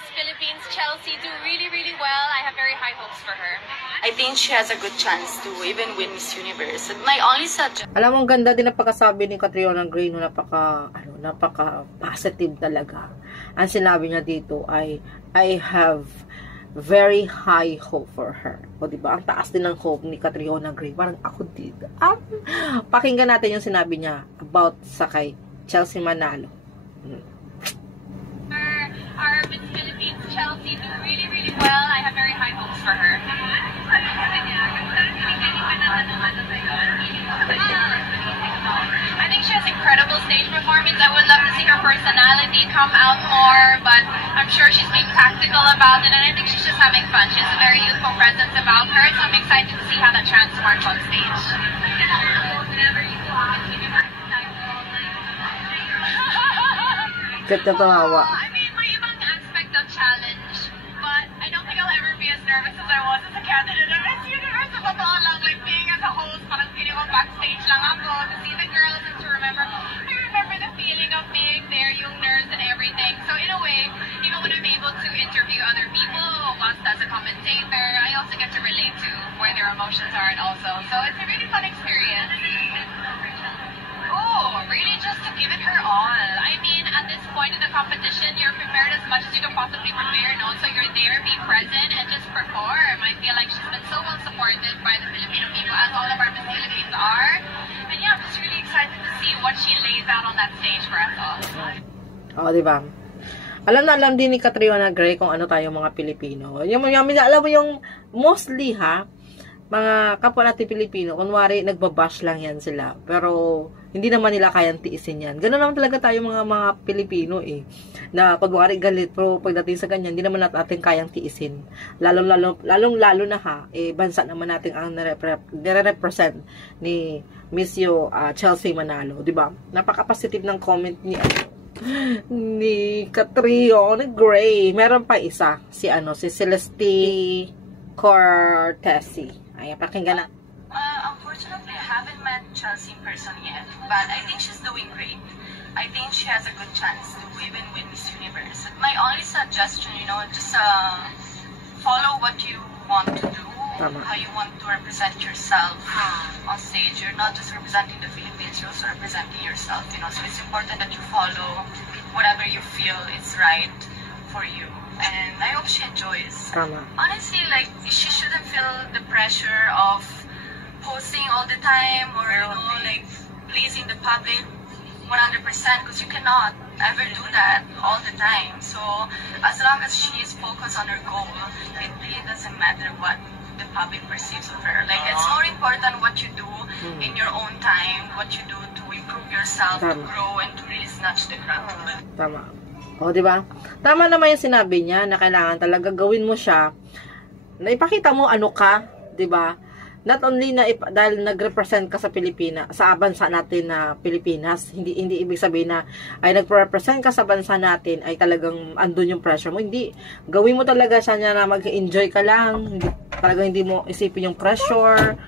Miss Philippines, Chelsea, do really, really well. I have very high hopes for her. I think she has a good chance to even win Miss Universe. My only suggestion... Alam mo, ang ganda din ang pagkasabi ni Catriona Gray, no, napaka-positive talaga. Ang sinabi niya dito ay, I have very high hope for her. O, diba? Ang taas din ng hope ni Catriona Gray. Parang ako dito. Pakinggan natin yung sinabi niya about sa kay Chelsea Manalo. Our Miss Philippines, Chelsea, do really, really well. I have very high hopes for her. I think she has incredible stage performance. I would love to see her personality come out more, but I'm sure she's being tactical about it, and I think she's just having fun. She has a very youthful presence about her, so I'm excited to see how that transforms on stage. Katawa. I mean, may ibang aspect of challenge, but I don't think I'll ever be as nervous as I was as a candidate of Miss Universe. Sa totoo lang, like being as a host, parang feeling ko backstage lang ako to see the girls and to remember. I remember the feeling of being there, yung nerves and everything. So in a way, even when I'm able to interview other people, whilst as a commentator, I also get to relate to where their emotions are and also. So it's a really fun experience. Oh, really just to give it her all. I mean, at this point in the competition, you're prepared as much as you can possibly prepare, and also you're there, be present, and just perform. I feel like she's been so well supported by the Filipino people, as all of our Miss Philippines are. And yeah, I'm just really excited to see what she lays out on that stage for us all. Oh, diba? Alam na alam din ni Catriona Gray kung ano tayo mga Pilipino. Alam mo yung mostly mga kapwa natin Pilipino, kunwari, nagbabash lang yan sila. Pero, hindi naman nila kayang tiisin yan. Ganun naman talaga tayo mga Pilipino na kunwari galit, pero pagdating sa ganyan, hindi naman natin kayang tiisin. Lalong-lalo na bansa naman natin ang nire-represent ni Miss Chelsea Manalo. Diba? Napaka-positive ng comment ni Catriona Gray. Meron pa isa, si Celeste Cortesi. Ayan, pakinggan na. Unfortunately, I haven't met Chelsea in person yet, but I think she's doing great. I think she has a good chance to even win Miss Universe. My only suggestion, just follow what you want to do, how you want to represent yourself on stage. You're not just representing the Philippines, you're also representing yourself, so it's important that you follow whatever you feel is right for you. And I hope she enjoys. Honestly, she shouldn't feel the pressure of posting all the time or, pleasing the public 100% because you cannot ever do that all the time. So, as long as she is focused on her goal, it really doesn't matter what the public perceives of her. It's more important what you do in your own time, what you do to improve yourself, to grow, and to really snatch the crown. Tama. O, diba? Tama naman yung sinabi niya na kailangan talaga gawin mo siya na ipakita mo ano ka, diba? Not only na dahil nag-represent ka sa Pilipinas, sa bansa natin na Pilipinas, hindi ibig sabihin na ay nag-represent ka sa bansa natin ay talagang andun yung pressure mo. Hindi. Gawin mo talaga siya na mag-enjoy ka lang. Talagang hindi mo isipin yung pressure.